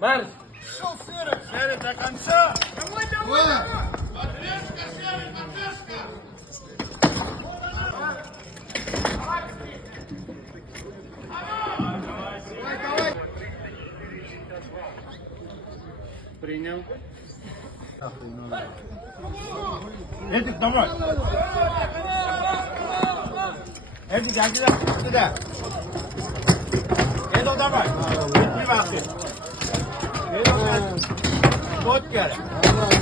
Марш! Шел Серый до конца! Давай, давай! Подвеска, Серый, подвеска! Принял. Эдик, давай! Эдик, сюда! Эдик, давай! Не бахти! Вот, Гера!